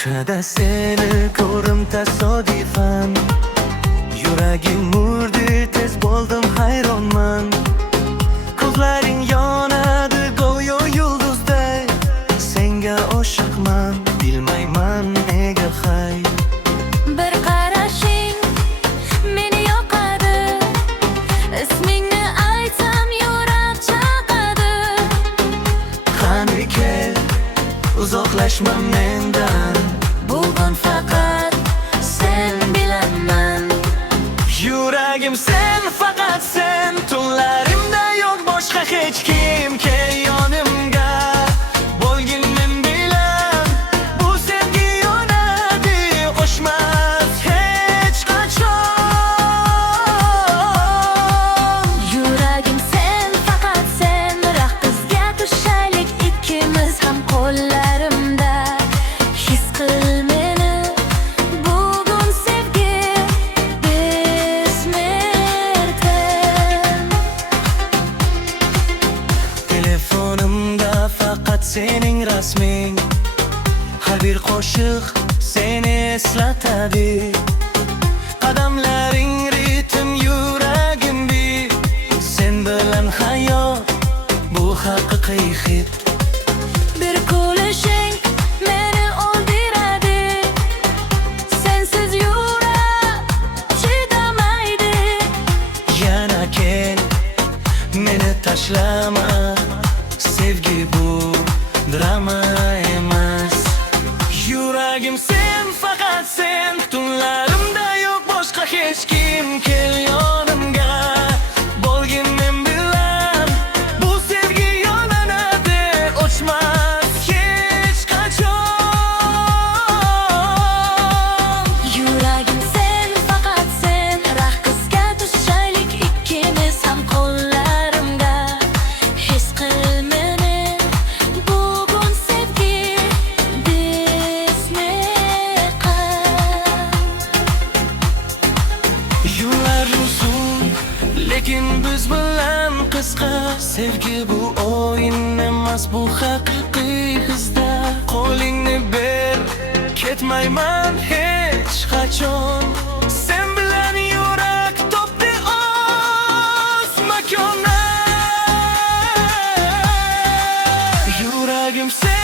Ko'chada seni ko'rim tasodifan, yuragim urdi, tez bo'ldim hayronman. Ko'zlaring yonadi go'yo yulduzday, senga oshiqman, bilmayman nega hay. Bir qarashing meni yoqadi, ismingni aytsam yurak chaqadi. Qani kel, uzoqlashma mendan, Bugun faqat sen bilaman. yuragim sen, faqat sen. Tunlarimda yo'q boshqa hech kim, kel yonimga. Bo'lgin men bilan, bu sevgi yonadi, o'chmas hech qachon. Yuragim sen, faqat sen. Raqsga tushaylik ikkimiz ham qo'llarimda. His qil meni, bugun sevgi besmerten. Telefonimda faqat sening rasming, har bir qo'shiq seni eslatadi. Qadamlaring ritm, yuragim bir, sen bilan hayot, bu haqiqiy hit. Bir kulishing meni o'ldiradi, sensiz yurak chidamaydi. Yana kel, meni tashlama, sevgi bu drama emas. Yuragim sen, faqat sen. Tunlarimda yo'q boshqa hech kim, kel yonimga. Bo'lgin men bilan, bu sevgi yonadi, o'chmas hech qachon. Yuragim sen, faqat sen. Raqsga tushaylik ikkimiz ham qo'llarimda. His qil meni, bugun sevgi besmerten. Yo'llar uzun, lekin biz bilan qisqa. Sevgi bu o'yin emas, bu haqiqiy hizda. Qo'lingni ber, ketmayman hech qachon. Sen bilan yurak topdi o'z makoni. Yuragim sen.